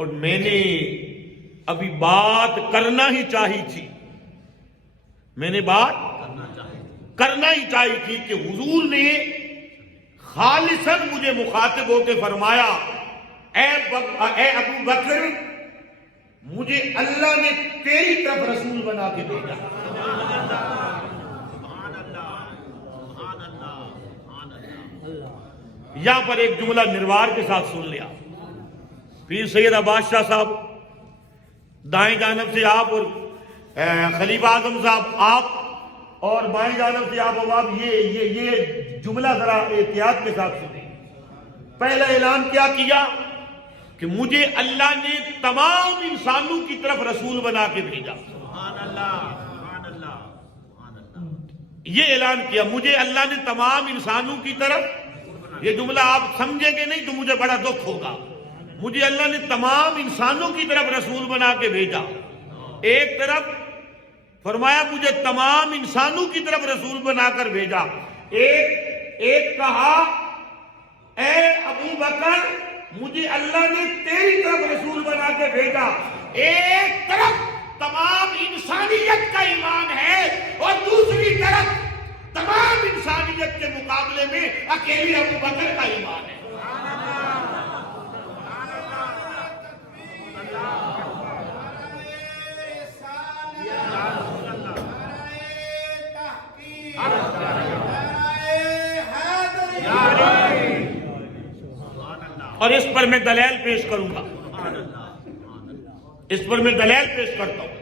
اور میں نے ابھی بات کرنا ہی چاہی تھی، میں نے بات کرنا ہی چاہی تھی کہ حضور نے خالصاً مجھے مخاطب ہو کے فرمایا، اے ابو بکر، مجھے اللہ نے تیری طرف رسول بنا کے بھیجا۔ یہاں پر ایک جملہ نروار کے ساتھ سن لیا۔ پیر سید بادشاہ صاحب دائیں جانب سے آپ، اور خلیفہ اعظم صاحب آپ، اور بائیں جانب سے آپ یہ جملہ ذرا احتیاط کے ساتھ سنیں۔ پہلا اعلان کیا کیا کہ مجھے اللہ نے تمام انسانوں کی طرف رسول بنا کے بھیجا۔ یہ اعلان کیا، مجھے اللہ نے تمام انسانوں کی طرف، یہ جملہ آپ سمجھیں گے نہیں تو مجھے بڑا دکھ ہوگا، مجھے اللہ نے تمام انسانوں کی طرف رسول بنا کے بھیجا۔ ایک طرف فرمایا مجھے تمام انسانوں کی طرف رسول بنا کر بھیجا، ایک کہا اے ابو بکر مجھے اللہ نے تیری طرف رسول بنا کے بھیجا۔ ایک طرف تمام انسانیت کا ایمان ہے اور دوسری طرف تمام انسانیت کے مقابلے میں اکیلی ابو بکر کا ایمان ہے۔ اور اس پر میں دلیل پیش کروں گا، اس پر میں دلیل پیش کرتا ہوں۔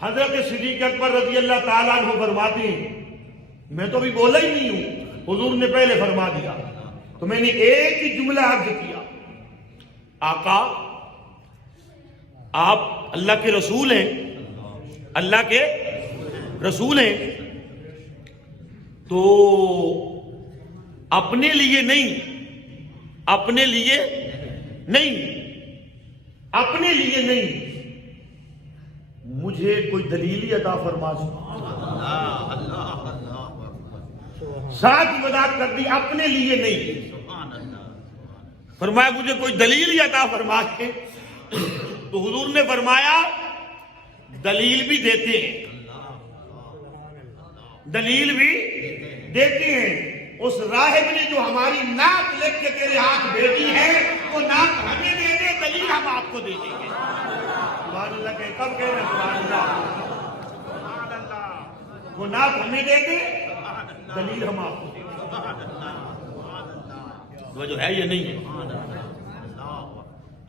حضرت صدیق اکبر رضی اللہ تعالیٰ عنہ فرماتے ہیں، میں تو ابھی بولا ہی نہیں ہوں، حضور نے پہلے فرما دیا، تو میں نے ایک ہی جملہ عرض کیا، آقا آپ اللہ کے رسول ہیں، اللہ کے رسول ہیں، تو اپنے لیے نہیں، اپنے لیے نہیں، اپنے لیے نہیں، مجھے کوئی دلیل عطا فرما دو۔ ساتھ وضاحت کر دی، اپنے لیے نہیں، فرمایا مجھے کوئی دلیل عطا فرما دے۔ تو حضور نے فرمایا دلیل بھی دیتے ہیں، دلیل بھی دیتے ہیں۔ اس راہب نے جو ہماری نعت لکھ کے تیرے ہاتھ بھیجی ہے وہ نعت ہمیں دے دے، دلیل ہم آپ کو دے دیں گے۔ سبحان اللہ کہ کب کہہ رہے ہیں سبحان اللہ، وہ نعت ہمیں دے دے، دلیل ہم آپ کو دے دیں۔ وہ جو ہے یہ نہیں ہے۔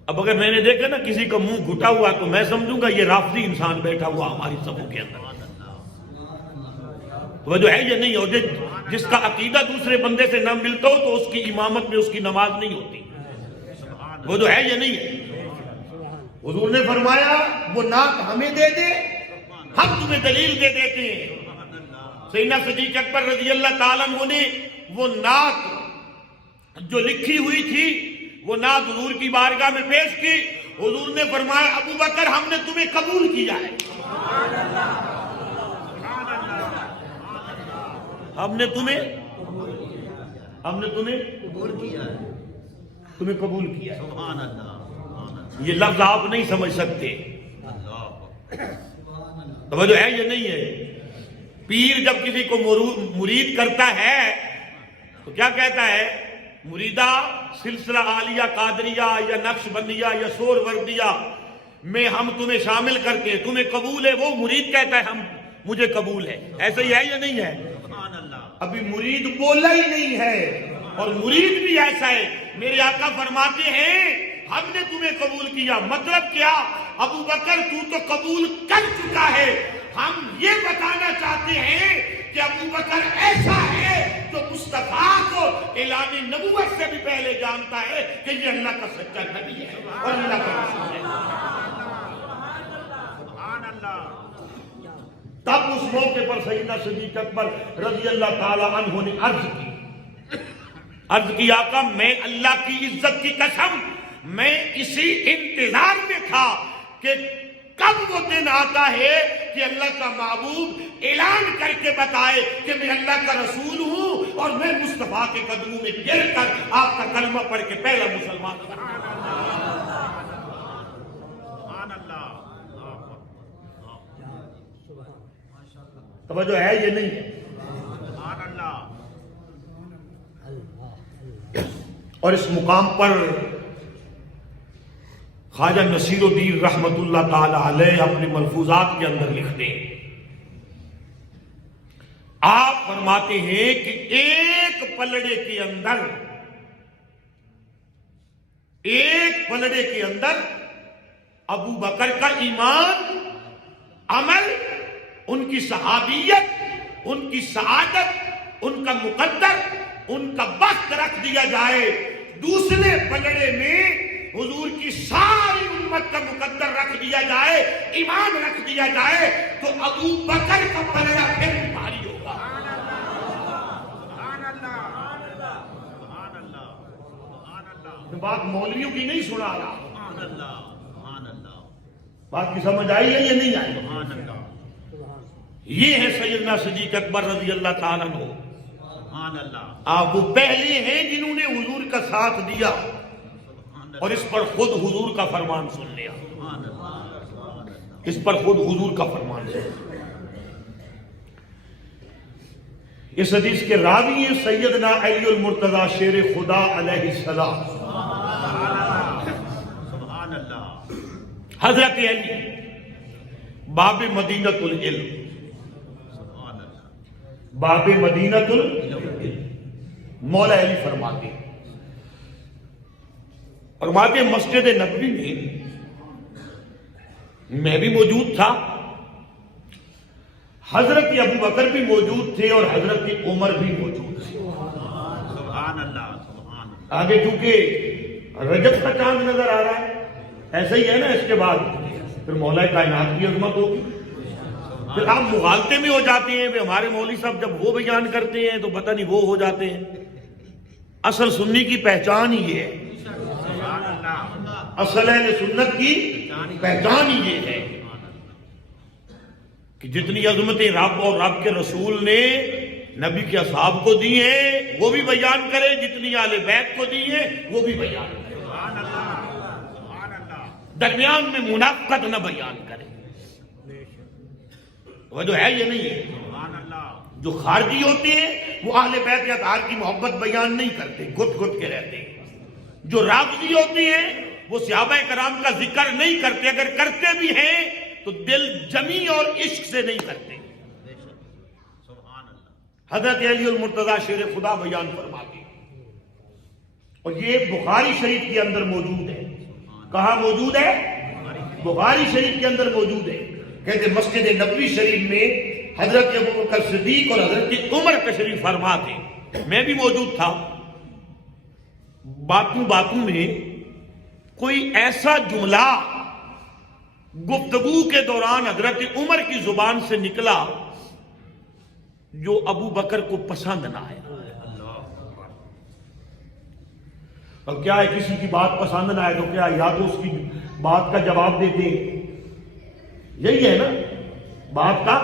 اب اگر میں نے دیکھا نا کسی کا منہ گھٹا ہوا تو میں سمجھوں گا یہ رافضی انسان بیٹھا ہوا ہماری صفوں کے اندر۔ وہ جو ہے یہ نہیں، اور جس کا عقیدہ دوسرے بندے سے نہ ملتا ہو تو اس کی امامت میں اس کی نماز نہیں ہوتی۔ وہ جو ہے یہ نہیں ہے۔ حضور نے فرمایا وہ نعت ہمیں دے دے، ہم تمہیں دلیل دے دیتے ہیں۔ سیدنا صدیق اکبر رضی اللہ تعالیٰ عنہ نے وہ نعت جو لکھی ہوئی تھی وہ نعت حضور کی بارگاہ میں پیش کی۔ حضور نے فرمایا ابو بکر ہم نے تمہیں قبول کیا ہے، ہم نے تمہیں قبول کیا ہے۔ یہ لفظ آپ نہیں سمجھ سکتے، توجہ ہے یہ نہیں ہے۔ پیر جب کسی کو مرید کرتا ہے تو کیا کہتا ہے؟ مریدہ سلسلہ عالیہ قادریہ یا نقش بندیہ یا سور وردیہ میں ہم تمہیں شامل کرتے ہیں، تمہیں قبول ہے۔ وہ مرید کہتا ہے مجھے قبول ہے۔ ایسا ہی ہے یا نہیں ہے؟ ابھی مرید بولا ہی نہیں ہے، اور مرید بھی ایسا ہے۔ میرے آقا فرماتے ہیں ہم نے تمہیں قبول کیا، مطلب کیا؟ ابو بکر تو قبول کر چکا ہے۔ ہم یہ بتانا چاہتے ہیں کہ ابو بکر ایسا ہے جو مصطفیٰ کو اعلان نبوت سے بھی پہلے جانتا ہے کہ یہ اللہ کا سچا نبی ہے اور اللہ کا رسول ہے۔ تب اس موقع پر سیدنا صدیق اکبر رضی اللہ تعالی عنہ نے عرض کی آقا میں اللہ کی عزت کی قسم میں اسی انتظار میں تھا کہ کب وہ دن آتا ہے کہ اللہ کا محبوب اعلان کر کے بتائے کہ میں اللہ کا رسول ہوں اور میں مصطفیٰ کے قدموں میں گر کر آپ کا کلمہ پڑھ کے پہلا مسلمان ہوں۔ توجہ ہے یہ نہیں ہے؟ اور اس مقام پر خواجہ نصیر الدین رحمت اللہ تعالی علیہ اپنے ملفوظات کے اندر لکھتے ہیں، آپ فرماتے ہیں کہ ایک پلڑے کے اندر ابو بکر کا ایمان، عمل، ان کی صحابیت، ان کی سعادت، ان کا مقدر، ان کا بخت رکھ دیا جائے، دوسرے پلڑے میں حضور کی ساری امت کا مقدر رکھ دیا جائے، ایمان رکھ دیا جائے، تو ابو بکر کا پلڑا پھر بھاری ہوگا۔ بات مولویوں کی نہیں سنا رہا، بات کی سمجھ آئی ہے یا نہیں آئی؟ یہ ہے سیدنا صدیق اکبر رضی اللہ تعالیٰ عنہ، آپ وہ پہلے ہیں جنہوں نے حضور کا ساتھ دیا اور اس پر خود حضور کا فرمان سن لیا، اس پر خود حضور کا فرمان سن لیا۔ اس حدیث کے راوی ہیں سیدنا علی المرتضی شیر خدا علیہ السلام، حضرت علی باب مدینۃ العلم، باب مدینۃ العلم، مولا علی فرماتے مسجد نبوی میں بھی موجود تھا، حضرت ابو بکر بھی موجود تھے اور حضرت عمر بھی موجود تھے۔ آگے چونکہ رجب کا چاند نظر آ رہا ہے، ایسا ہی ہے نا، اس کے بعد پھر مولا کائنات کی عظمت ہوگی، پھر آپ مغالطے میں ہو جاتے ہیں، ہمارے مولوی صاحب جب وہ بیان کرتے ہیں تو پتہ نہیں وہ ہو جاتے ہیں۔ اصل سنی کی پہچان ہی یہ ہے، اصل اہل سنت کی پہچان ہی یہ ہے کہ جتنی عظمتیں رب اور رب کے رسول نے نبی کے اصحاب کو دی ہیں وہ بھی بیان کرے، جتنی آل بیت کو دی ہیں وہ بھی بیان کرے، درمیان میں منافقت نہ بیان کرے۔ وجہ ہے یہ نہیں ہے؟ جو خارجی ہوتے ہیں وہ اہل بیت یا اطہار کی محبت بیان نہیں کرتے، گھٹ گھٹ کے رہتے ہیں۔ جو رافضی ہوتے ہیں وہ صحابہ کرام کا ذکر نہیں کرتے، اگر کرتے بھی ہیں تو دل جمی اور عشق سے نہیں کرتے۔ حضرت علی المرتضی شیر خدا بیان فرماتے ہیں، اور یہ بخاری شریف کے اندر موجود ہے۔ کہاں موجود ہے؟ بخاری شریف کے اندر موجود ہے۔ کہتے مسجد نبوی شریف میں حضرت ابو بکر صدیق اور حضرت عمر تشریف فرما تھے، میں بھی موجود تھا۔ باتوں میں کوئی ایسا جملہ گفتگو کے دوران حضرت عمر کی زبان سے نکلا جو ابو بکر کو پسند نہ آیا۔ اب کیا ہے، کسی کی بات پسند نہ آئے تو کیا یا تو اس کی بات کا جواب دیتے ہیں، یہی ہے نا، بات کا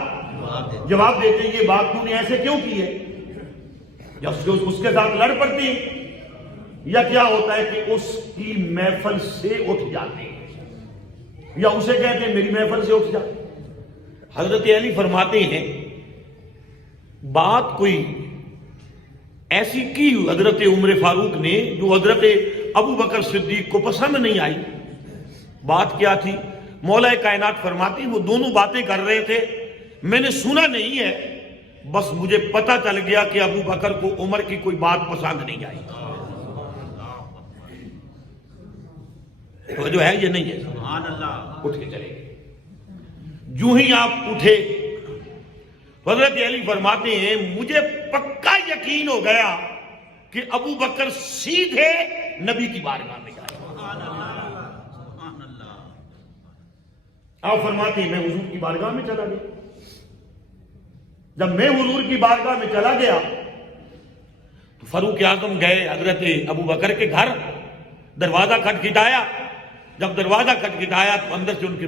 جواب دیتے ہیں، یہ بات تو نے ایسے کیوں کی ہے، یا اس کے ساتھ لڑ پڑتے ہیں، یا کیا ہوتا ہے کہ اس کی محفل سے اٹھ جاتے ہیں، یا اسے کہتے ہیں میری محفل سے اٹھ جا۔ حضرت علی فرماتے ہیں بات کوئی ایسی کی حضرت عمر فاروق نے جو حضرت ابو بکر صدیق کو پسند نہیں آئی۔ بات کیا تھی؟ مولا کائنات فرماتی وہ دونوں باتیں کر رہے تھے، میں نے سنا نہیں ہے، بس مجھے پتہ چل گیا کہ ابو بکر کو عمر کی کوئی بات پسند نہیں آئی۔ تو جو ہے یہ نہیں ہے، سبحان اللہ، اٹھ کے چلے گئے۔ جو ہی آپ اٹھے حضرت علی فرماتے ہیں مجھے پکا یقین ہو گیا کہ ابو بکر سیدھے نبی کی بارگاہ میں جائے۔ آپ فرماتے ہیں میں حضور کی بارگاہ میں چلا گیا۔ جب میں حضور کی بارگاہ میں چلا گیا تو فاروق اعظم گئے حضرت ابو بکر کے گھر، دروازہ کھٹکھٹایا۔ جب دروازہ کھٹکھٹایا تو اندر سے ان کے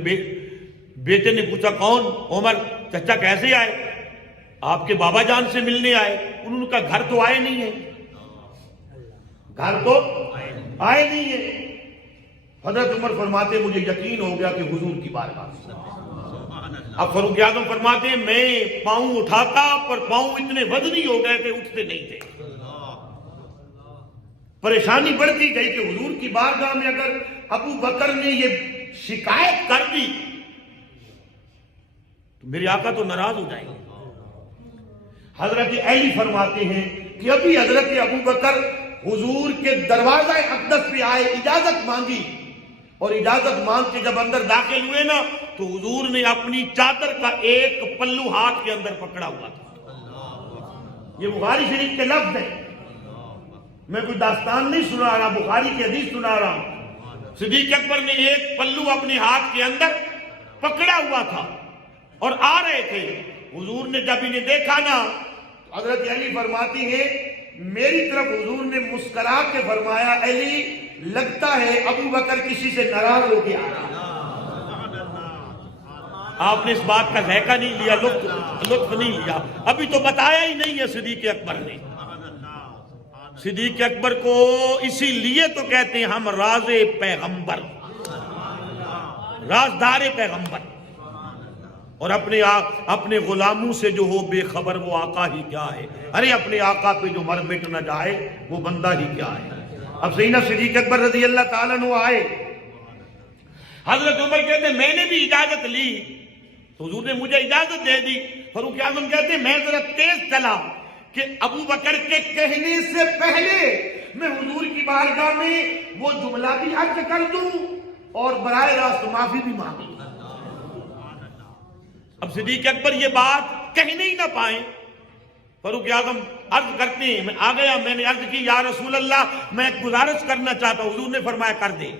بیٹے نے پوچھا کون؟ عمر۔ چچا کیسے آئے؟ آپ کے بابا جان سے ملنے آئے۔ انہوں نے کہا گھر تو آئے نہیں ہیں، گھر تو آئے نہیں ہیں۔ حضرت عمر فرماتے مجھے یقین ہو گیا کہ حضور کی بارگاہ میں۔ اب فاروق اعظم فرماتے ہیں میں پاؤں اٹھاتا پر پاؤں اتنے وزنی ہو گئے تھے اٹھتے نہیں تھے. پریشانی بڑھتی گئی کہ حضور کی بارگاہ میں اگر ابو بکر نے یہ شکایت کر دی تو میرے آقا تو ناراض ہو جائیں گے. حضرت علی فرماتے ہیں کہ ابھی حضرت ابو بکر حضور کے دروازہ اقدس پہ آئے, اجازت مانگی, اور اجازت مانگ کے جب اندر داخل ہوئے نا تو حضور نے اپنی چادر کا ایک پلو ہاتھ کے اندر پکڑا ہوا تھا. یہ بخاری شریف کے لفظ ہیں, میں کوئی داستان نہیں سنا رہا, بخاری کی حدیث سنا رہا ہوں. صدیق اکبر نے ایک پلو اپنے ہاتھ کے اندر پکڑا ہوا تھا اور آ رہے تھے. حضور نے جب انہیں دیکھا نا, حضرت علی فرماتی ہے میری طرف حضور نے مسکرا کے فرمایا علی لگتا ہے ابو بکر کسی سے ناراض ہو گیا. آپ نے اس بات کا ذائقہ نہیں لیا, لطف نہیں لیا, ابھی تو بتایا ہی نہیں ہے صدیق اکبر نے. صدیق اکبر کو اسی لیے تو کہتے ہیں ہم راز پیغمبر, رازدار پیغمبر, اور اپنے غلاموں سے جو ہو بے خبر وہ آقا ہی کیا ہے. ارے اپنے آقا پہ جو مر مٹ نہ جائے وہ بندہ ہی کیا ہے. اب سیدنا صدیق اکبر رضی اللہ تعالیٰ عنہ آئے. حضرت عمر کہتے ہیں میں نے بھی اجازت لی, حضور نے مجھے اجازت دے دی. فاروق اعظم کہتے ہیں میں ذرا تیز چلا کہ ابو بکر کے کہنے سے پہلے میں حضور کی بارگاہ میں وہ جملہ بھی عرض کر دوں اور براہ راست معافی بھی مانگ لوں. اب صدیق اکبر یہ بات کہنے ہی نہ پائیں. فاروق اعظم عرض کرتے ہیں میں آ گیا, میں نے عرض کی یا رسول اللہ میں ایک گزارش کرنا چاہتا ہوں. حضور نے فرمایا کر دے.